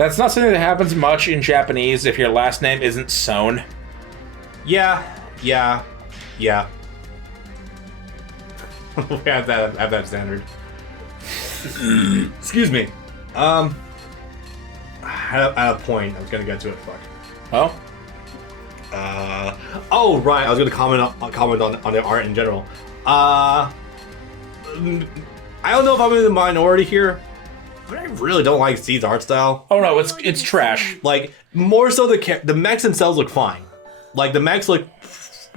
That's not something that happens much in Japanese if your last name isn't Son. Yeah. We have that standard. Excuse me. I had a point. I was gonna get to it. Fuck. Oh? Oh right. I was gonna comment on the art in general. I don't know if I'm in the minority here, but I really don't like Seed's art style. Oh no, it's trash. Like more so the mechs themselves look fine. Like the mechs look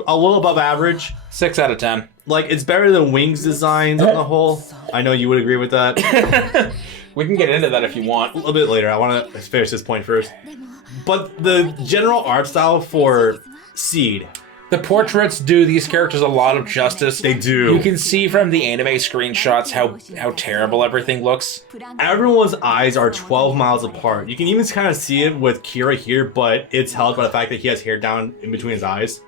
a little above average. 6 out of 10. Like it's better than Wings designs on the whole. I know you would agree with that. We can get into that if you want. A little bit later. I want to finish this point first. But the general art style for Seed. The portraits do these characters a lot of justice. They do. You can see from the anime screenshots how terrible everything looks. Everyone's eyes are 12 miles apart. You can even kind of see it with Kira here, but it's helped by the fact that he has hair down in between his eyes.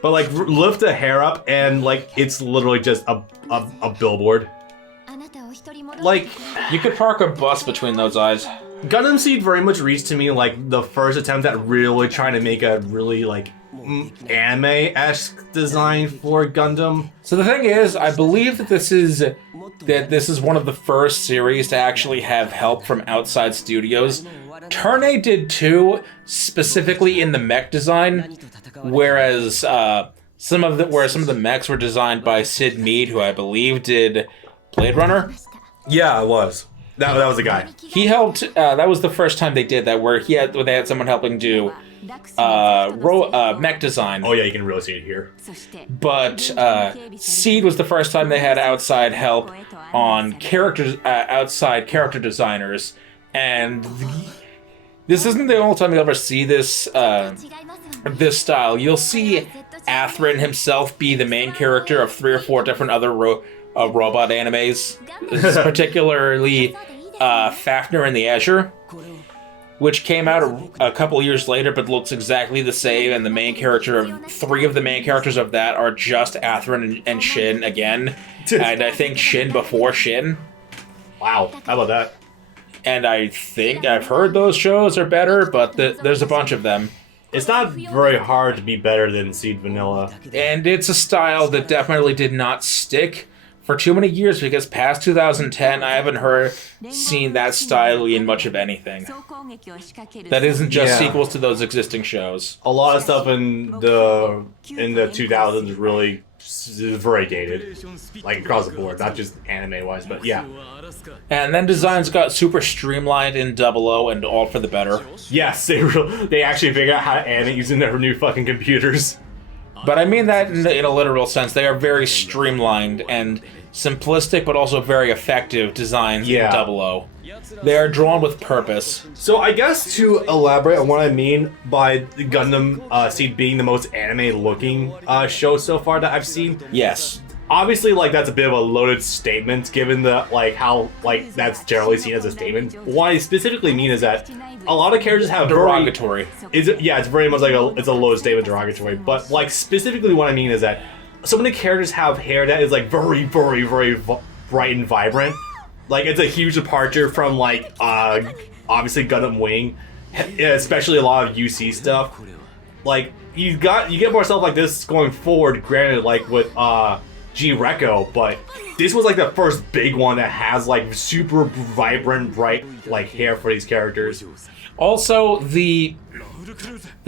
But like lift the hair up and like it's literally just a billboard. Like you could park a bus between those eyes. Gundam Seed very much reached to me like the first attempt at really trying to make a really like anime-esque design for Gundam. So the thing is, I believe that this is one of the first series to actually have help from outside studios. Turn did too, specifically in the mech design, whereas some of the mechs were designed by Sid Mead, who I believe did Blade Runner. Yeah, it was. That was the guy. He helped. That was the first time they did that, where they had someone helping do mech design. Oh yeah, you can really see it here. But Seed was the first time they had outside help on outside character designers, and this isn't the only time you'll ever see this this style. You'll see Atherin himself be the main character of 3 or 4 different other robot animes, particularly Fafnir and the Azure, which came out a couple years later but looks exactly the same, and the main character of 3 of the main characters of that are just Atherin and Shin again, and I think Shin before Shin. Wow, how about that? And I think I've heard those shows are better, but there's a bunch of them. It's not very hard to be better than Seed Vanilla. And it's a style that definitely did not stick for too many years, because past 2010, I haven't seen that style in much of anything. That isn't just sequels to those existing shows. A lot of stuff in the 2000s really is very dated, like across the board, not just anime-wise, but yeah. And then designs got super streamlined in 00 and all for the better. Yes, they actually figured out how to animate using their new fucking computers. But I mean that in a literal sense. They are very streamlined and simplistic, but also very effective designs in 00. They are drawn with purpose. So I guess to elaborate on what I mean by the Gundam Seed being the most anime-looking show so far that I've seen. Yes. Obviously, like, that's a bit of a loaded statement, given the, like, how, like, that's generally seen as a statement. What I specifically mean is that a lot of characters have derogatory. It's very much like it's a loaded statement, derogatory. But, like, specifically what I mean is that so many characters have hair that is, like, very, very, very bright and vibrant. Like, it's a huge departure from, like, obviously Gundam Wing, especially a lot of UC stuff. Like, you get more stuff like this going forward, granted, like, with, G-Reco, but this was like the first big one that has like super vibrant, bright like hair for these characters. Also, the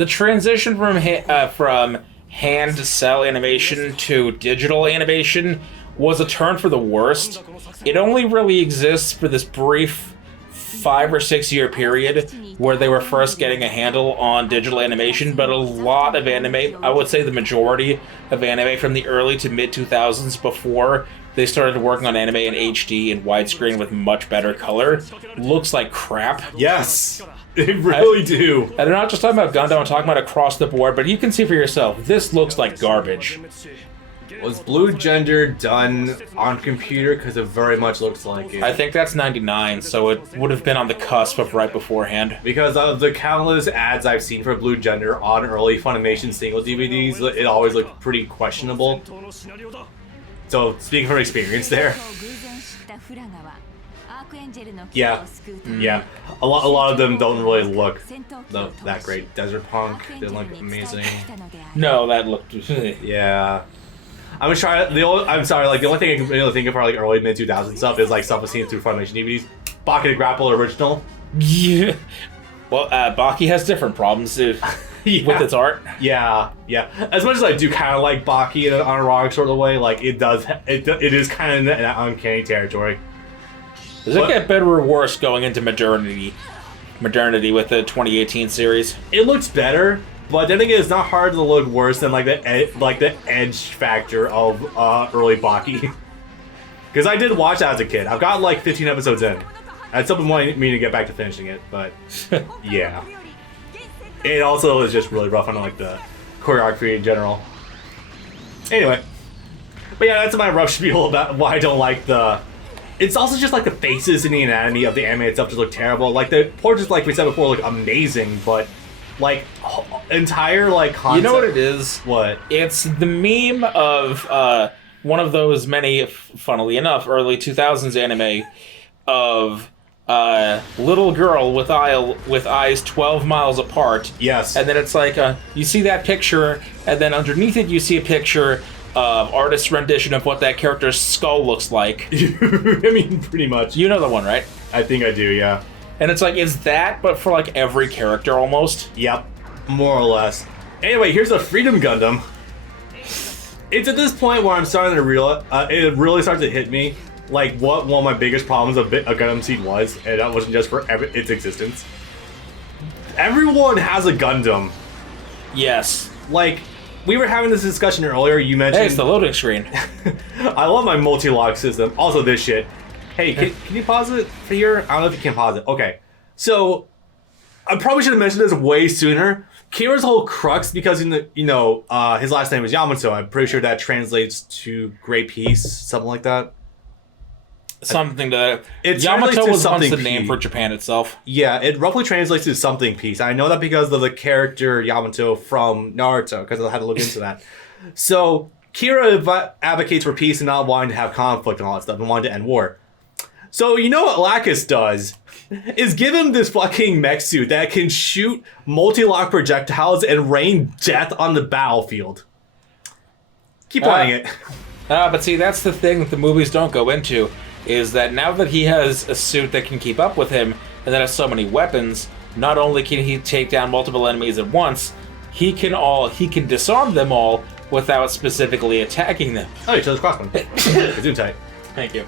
transition from hand cell animation to digital animation was a turn for the worst. It only really exists for this brief 5 or 6 year period where they were first getting a handle on digital animation, but a lot of anime, I would say the majority of anime from the early to mid 2000s before they started working on anime in HD and widescreen with much better color, looks like crap. Yes, they really do. And I'm not just talking about Gundam, I'm talking about across the board, but you can see for yourself, this looks like garbage. Was Blue Gender done on computer? Because it very much looks like it. I think that's 99, so it would have been on the cusp of right beforehand. Because of the countless ads I've seen for Blue Gender on early Funimation single DVDs, it always looked pretty questionable. So, speaking from experience there. Yeah, yeah. A lot of them don't really look that great. Desert Punk didn't look amazing. No, that looked. Yeah. I'm sorry. I'm sorry. Like the only thing I can really think of for like early mid 2000s stuff is like stuff I've seen through Funimation DVDs. Baki the Grapple original. Yeah. Well, Baki has different problems with its art. Yeah, yeah. As much as I do kind of like Baki in an ironic sort of way, like it is kind of in that uncanny territory. Does it get better or worse going into modernity with the 2018 series? It looks better, but then again, it's not hard to look worse than like the edge factor of early Baki. Because I did watch that as a kid. I've got like 15 episodes in. I still been wanting me to get back to finishing it, but yeah. It also is just really rough on like the choreography in general. Anyway, but yeah, that's my rough spiel about why I don't like the. It's also just like the faces and the anatomy of the anime itself just look terrible. Like the portraits, like we said before, look amazing, but like entire like concept. You know what it is? What? It's the meme of one of those many, funnily enough, early 2000s anime of little girl with eyes 12 miles apart. Yes. And then it's like you see that picture, and then underneath it you see a picture of artist's rendition of what that character's skull looks like. I mean, pretty much. You know the one, right? I think I do, yeah. And it's like, is that, but for like every character almost? Yep, more or less. Anyway, here's a Freedom Gundam. It's at this point where I'm starting to realize, it really starts to hit me, like what one of my biggest problems of a Gundam Seed was, and that wasn't just for its existence. Everyone has a Gundam. Yes. Like, we were having this discussion earlier, you mentioned... Hey, it's the loading screen. I love my multi-lock system. Also this shit. Hey, can you pause it for here? I don't know if you can pause it. Okay. So, I probably should have mentioned this way sooner. Kira's whole crux, because in the, his last name is Yamato. I'm pretty sure that translates to Great Peace, something like that. Something to... It Yamato was once the peace. name for Japan itself. Yeah, it roughly translates to something peace. I know that because of the character Yamato from Naruto, because I had to look into that. So, Kira advocates for peace and not wanting to have conflict and all that stuff, and wanting to end war. So, you know what Lacus does? Is give him this fucking mech suit that can shoot multi-lock projectiles and rain death on the battlefield. Keep playing it. But see, that's the thing that the movies don't go into, is that now that he has a suit that can keep up with him, and that has so many weapons, not only can he take down multiple enemies at once, he can disarm them all without specifically attacking them. Oh, you chose crossbow. Zoom tight. Thank you.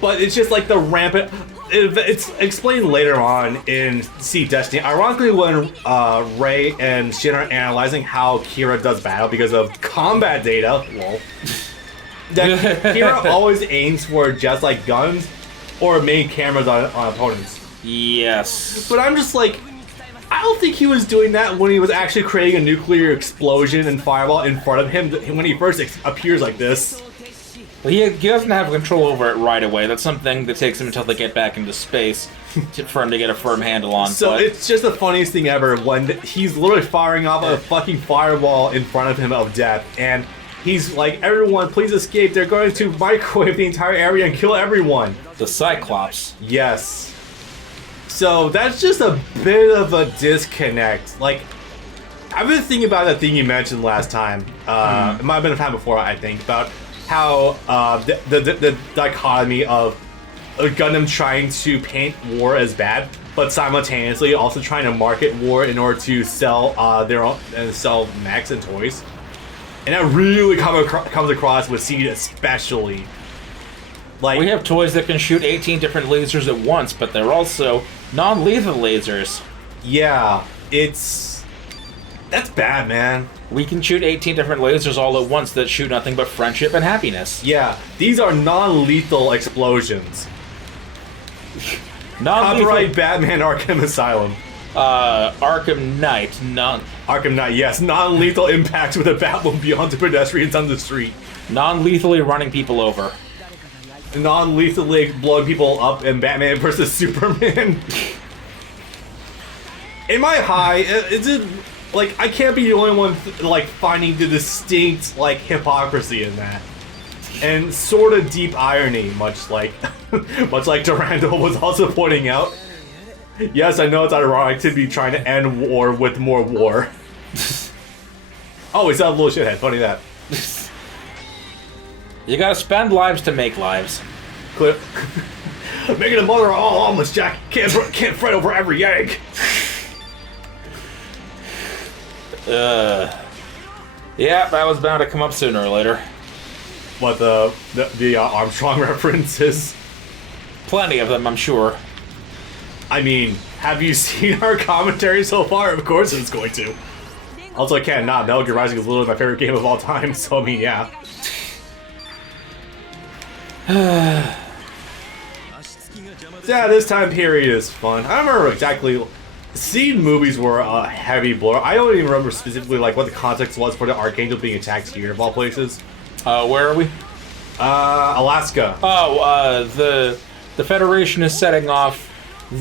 But it's just like the rampant... It's explained later on in Seed Destiny. Ironically, when Rei and Shin are analyzing how Kira does battle because of combat data, lol, that Kira always aims for just like guns or main cameras on opponents. Yes. But I'm just like, I don't think he was doing that when he was actually creating a nuclear explosion and fireball in front of him when he first appears like this. Well, he doesn't have control over it right away. That's something that takes him until they get back into space for him to get a firm handle on. So it's just the funniest thing ever when he's literally firing off a fucking fireball in front of him of death, and he's like, everyone, please escape. They're going to microwave the entire area and kill everyone. The Cyclops. Yes. So that's just a bit of a disconnect. Like, I've been thinking about that thing you mentioned last time. It might have been a time before, I think, about how the dichotomy of Gundam trying to paint war as bad, but simultaneously also trying to market war in order to sell their own and sell mechs and toys. And that really comes across with Seed especially. Like, we have toys that can shoot 18 different lasers at once, but they're also non-lethal lasers. Yeah, that's bad, man. We can shoot 18 different lasers all at once that shoot nothing but friendship and happiness. Yeah, these are non-lethal explosions. Copyright Batman Arkham Asylum. Arkham Knight, Arkham Knight, yes. Non-lethal impacts with a Batmobile onto pedestrians on the street. Non-lethally running people over. Non-lethally blowing people up in Batman vs. Superman. Am I high? Is it... Like, I can't be the only one, like, finding the distinct, like, hypocrisy in that. And sort of deep irony, much like Durandal was also pointing out. Yes, I know it's ironic to be trying to end war with more war. Oh, he's a little shithead. Funny that. You gotta spend lives to make lives. Clip. Making a mother of all omelets, Jack. Can't fret over every egg. Yeah, that was bound to come up sooner or later. What the Armstrong references? Plenty of them, I'm sure. I mean, have you seen our commentary so far? Of course it's going to. Also, I can't not. Metal Gear Rising is literally my favorite game of all time, so I mean, yeah. Yeah, this time period is fun. I don't remember exactly. Seed movies were a heavy blur. I don't even remember specifically like what the context was for the Archangel being attacked here of all places. Where are we? Alaska. Oh, the Federation is setting off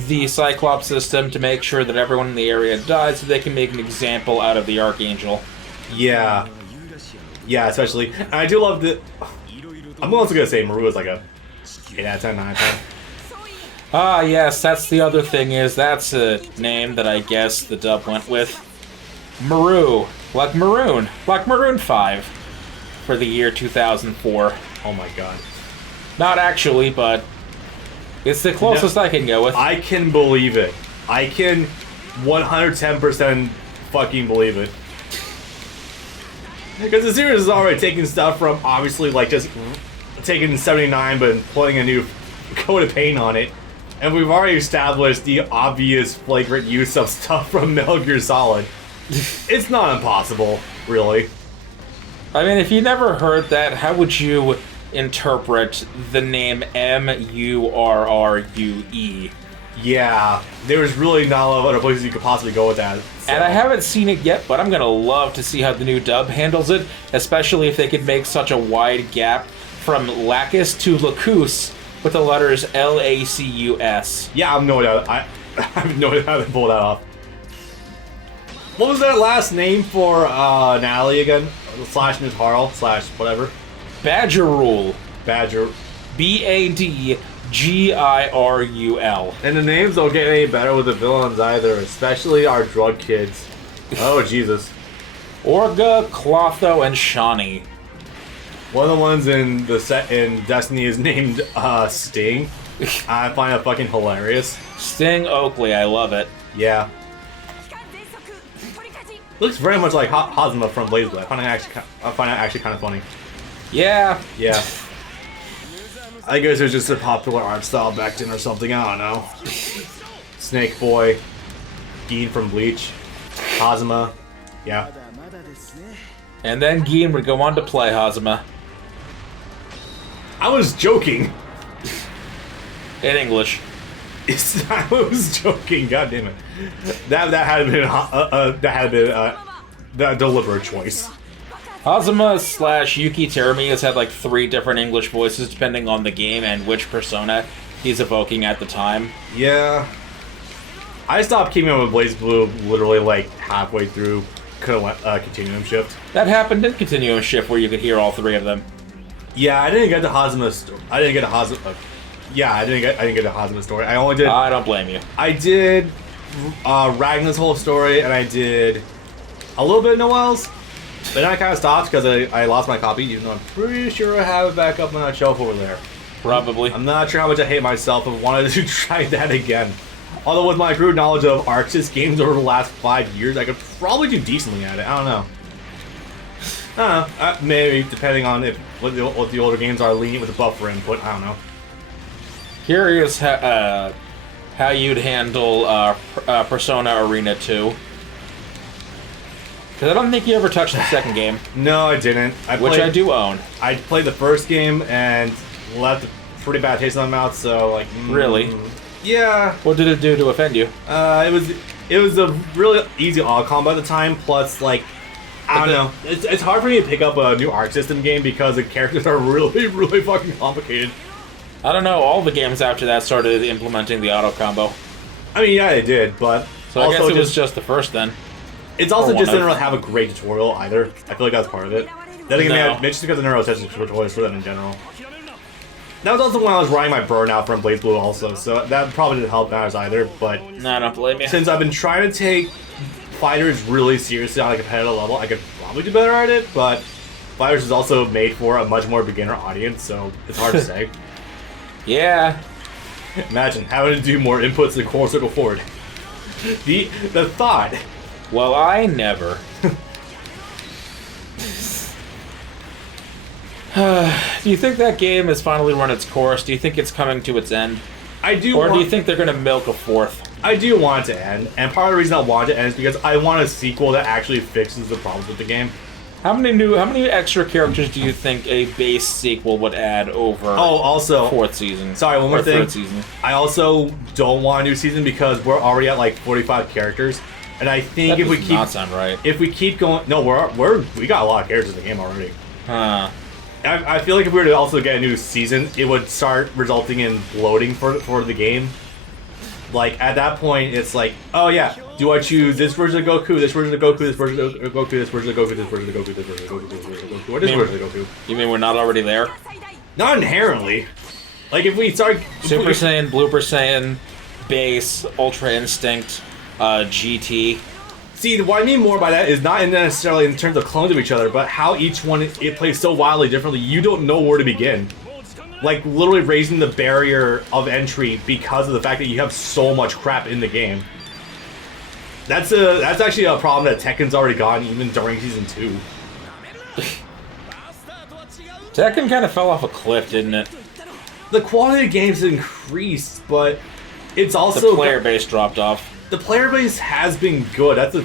the Cyclops system to make sure that everyone in the area dies so they can make an example out of the Archangel. Yeah. Yeah, especially. And I do love the... I'm also gonna say Maru is like a 8 out of 10, 9 out of 10. Ah, yes, that's the other thing is, that's a name that I guess the dub went with. Maru. Like Maroon. Like Maroon 5. For the year 2004. Oh my god. Not actually, but it's the closest I can go with. I can believe it. I can 110% fucking believe it. Because the series is already taking stuff from, obviously, like, just taking 79 but putting a new coat of paint on it. And we've already established the obvious flagrant use of stuff from Metal Gear Solid. It's not impossible, really. I mean, if you never heard that, how would you interpret the name M-U-R-R-U-E? Yeah, there's really not a lot of other places you could possibly go with that. So. And I haven't seen it yet, but I'm gonna love to see how the new dub handles it, especially if they could make such a wide gap from Lacus to Lacus with the letters L-A-C-U-S. Yeah, I have no idea. I have no idea how to pull that off. What was that last name for Natalie again? Slash Ms. Harl, slash whatever. Badger Rule. Badger. B-A-D-G-I-R-U-L. And the names don't get any better with the villains either, especially our drug kids. Oh, Jesus. Orga, Clotho, and Shawnee. One of the ones in the set in Destiny is named Sting. I find that fucking hilarious. Sting Oakley, I love it. Yeah. Looks very much like Hazuma from BlazBlue. I find it actually kind of funny. Yeah. Yeah. I guess it was just a popular art style back then or something, I don't know. Snake Boy, Gin from Bleach, Hazuma, yeah. And then Gin would go on to play Hazuma. I was joking. In English. I was joking, god damn it. That had been a deliberate choice. Hazuma / Yuki Terumi has had like 3 different English voices depending on the game and which persona he's evoking at the time. Yeah. I stopped keeping up with BlazBlue literally like halfway through Continuum Shift. That happened in Continuum Shift where you could hear all 3 of them. Yeah, I didn't get the Hazuma story. I didn't get a Hazuma story. I only did. I don't blame you. I did Ragnar's whole story, and I did a little bit of Noel's. But then I kind of stopped because I lost my copy, even though I'm pretty sure I have it back up on that shelf over there. Probably. I'm not sure how much I hate myself and wanted to try that again. Although with my accrued knowledge of Arxis games over the last 5 years, I could probably do decently at it. I don't know. Maybe depending on what the older games are lenient with the buffer input. I don't know. Curious how you'd handle Persona Arena 2. Because I don't think you ever touched the second game. No, I didn't. Which I do own. I played the first game and left a pretty bad taste in my mouth, so like... Really? Yeah. What did it do to offend you? It was a really easy all combo at the time, plus like... I don't know. It's hard for me to pick up a new Arc System game because the characters are really, really fucking complicated. I don't know, all the games after that started implementing the auto combo. I mean, yeah, they did, but... So I guess it was just the first then. It's also just didn't really have a great tutorial either. I feel like that's part of it. think No. maybe just because of neurotension controllers for them in general. That was also when I was riding my burnout from Blaze Blue also, so that probably didn't help matters either, but... No, I don't blame you. Since I've been trying to take fighters really seriously on a competitive level, I could probably do better at it, but fighters is also made for a much more beginner audience, so it's hard to say. Yeah. Imagine having to do more inputs than core circle forward. The thought. Well, I never. Do you think that game has finally run its course? Do you think it's coming to its end? I do. Or do you think they're going to milk a fourth? I do want it to end, and part of the reason I want it to end is because I want a sequel that actually fixes the problems with the game. How many extra characters do you think a base sequel would add over? Oh, also fourth season. Sorry, one more or thing. Third season. I also don't want a new season because we're already at like 45 characters, and I think That does not sound right. if we keep going, no, we got a lot of characters in the game already. Huh. I feel like if we were to also get a new season, it would start resulting in bloating for the game. Like, at that point, it's like, oh yeah, do I choose this version of Goku, this version of Goku, this version of Goku, this version of Goku, this version of Goku, this version of Goku, this version of Goku, or this version of Goku? You mean we're not already there? Not inherently. Like, if we start... Super Saiyan, Blooper Saiyan, Base, Ultra Instinct, GT. See, what I mean more by that is not necessarily in terms of clones of each other, but how each one, it plays so wildly differently, you don't know where to begin. Like, literally raising the barrier of entry because of the fact that you have so much crap in the game. That's actually a problem that Tekken's already gotten even during Season 2. Tekken kind of fell off a cliff, didn't it? The quality of games increased, but it's also... The player base dropped off. The player base has been good. That's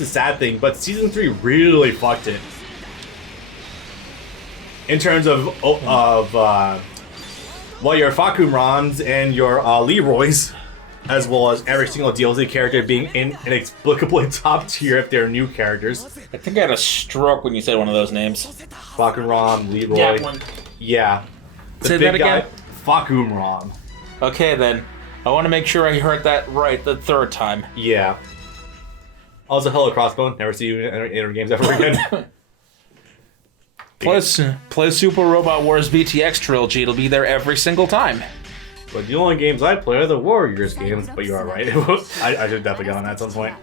a sad thing. But Season 3 really fucked it. In terms of well, your Fakumrans and your Leroys, as well as every single DLC character being inexplicably top tier if they're new characters. I think I had a stroke when you said one of those names. Fakumran, Leroy. Yeah, one. Yeah. The Say big that again? guy, Fakumran. Okay then. I want to make sure I heard that right the third time. Yeah. Also, hello, Crossbone. Never see you in our games ever again. Play Super Robot Wars BTX Trilogy. It'll be there every single time. But the only games I play are the Warriors games. But you are right. I should definitely get on that at some point.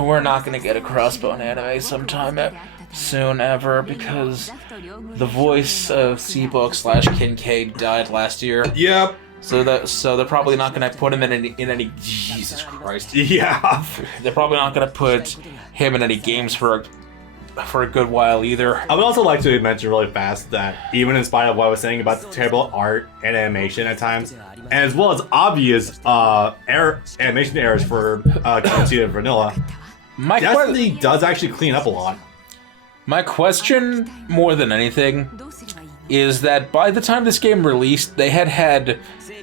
We're not going to get a Crossbone anime sometime soon ever because the voice of Seabook/Kincaid died last year. Yep. So they're probably not going to put him in any Jesus Christ. Yeah. They're probably not going to put him in any games for a good while either. I would also like to mention really fast that even in spite of what I was saying about the terrible art and animation at times, and as well as obvious animation errors for Quincy and Vanilla, Destiny does actually clean up a lot. My question, more than anything, is that by the time this game released, they had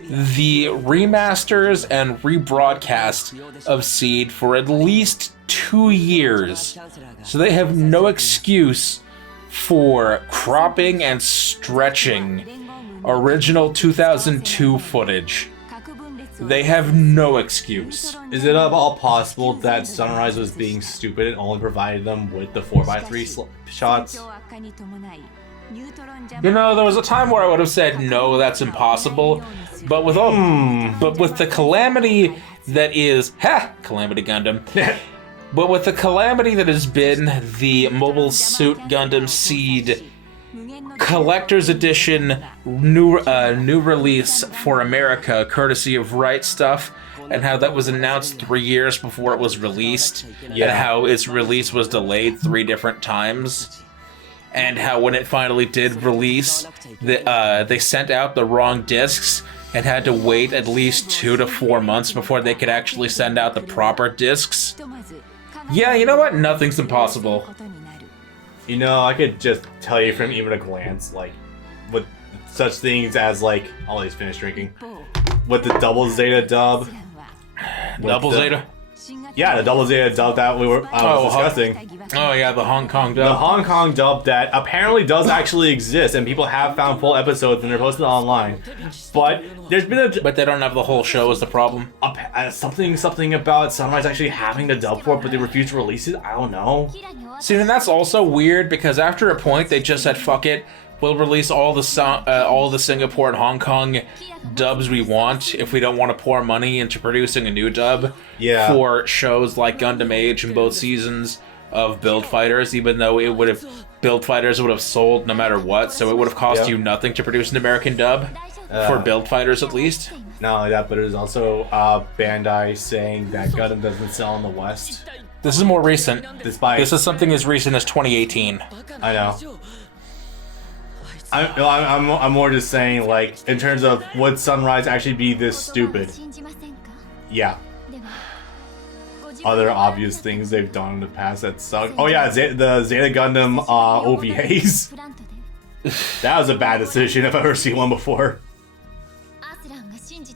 the remasters and rebroadcast of Seed for at least 2 years. So they have no excuse for cropping and stretching original 2002 footage. They have no excuse. Is it at all possible that Sunrise was being stupid and only provided them with the 4x3 shots? You know, there was a time where I would have said no, that's impossible. But with the calamity that is Calamity Gundam. But with the calamity that has been the Mobile Suit Gundam Seed Collector's Edition new release for America, courtesy of Right Stuff, and how that was announced 3 years before it was released, and how its release was delayed 3 different times, and how when it finally did release, they sent out the wrong discs and had to wait at least 2 to 4 months before they could actually send out the proper discs. Yeah, you know what? Nothing's impossible. You know, I could just tell you from even a glance, like, with such things as, like, I'll always finish drinking, with the double Zeta dub. Double Zeta? Yeah, the double Zeta dub that we were was discussing. Oh yeah, the Hong Kong The dub. Hong Kong dub that apparently does actually exist, and people have found full episodes and they're posted online. But there's been a But they don't have the whole show is the problem. something about Sunrise actually having the dub for it, but they refuse to release it. I don't know. See, and that's also weird because after a point they just said, "Fuck it, we'll release all the Singapore and Hong Kong dubs we want if we don't want to pour money into producing a new dub Yeah. for shows like Gundam Age and both seasons of Build Fighters, even though it would have Build Fighters would have sold no matter what, so it would have cost Yep. you nothing to produce an American dub for Build Fighters at least." Not only that, but there's also Bandai saying that Gundam doesn't sell in the West. This is more recent. Despite This is something as recent as 2018. I know. I'm more just saying, like, in terms of would Sunrise actually be this stupid? Yeah. Other obvious things they've done in the past that suck. Oh yeah, the Zeta Gundam OVAs. That was a bad decision if I've ever seen one before.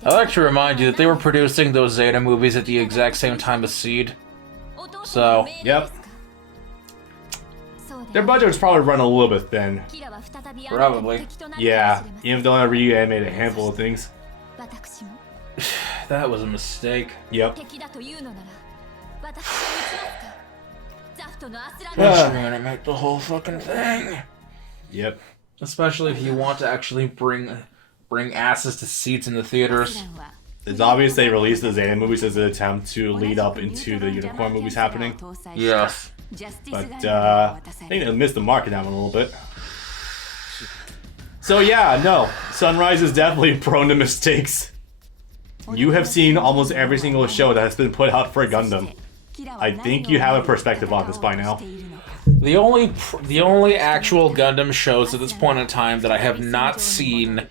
I'd like to remind you that they were producing those Zeta movies at the exact same time as Seed. So, Yep. Their budget was probably run a little bit thin. probably. Yeah, even though I reanimated a handful of things. That was a mistake. Yep. Make the whole fucking thing. Yep. Especially if you want to actually bring asses to seats in the theaters. It's obvious they released the Zeta movies as an attempt to lead up into the Unicorn movies happening. Yes. But I think they missed the mark in that one a little bit. So yeah, no, Sunrise is definitely prone to mistakes. You have seen almost every single show that has been put out for Gundam. I think you have a perspective on this by now. The only actual Gundam shows at this point in time that I have not seen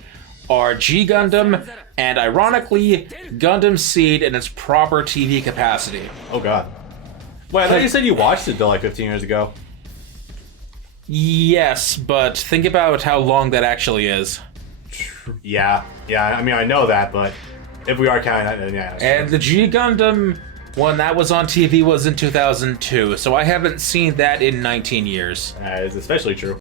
are G Gundam and, ironically, Gundam Seed in its proper TV capacity. Oh god. Wait, I thought you said you watched it though like 15 years ago. Yes, but think about how long that actually is. Yeah, I mean I know that, but if we are counting that, then yeah. And the G Gundam one that was on TV was in 2002, so I haven't seen that in 19 years. That is especially true.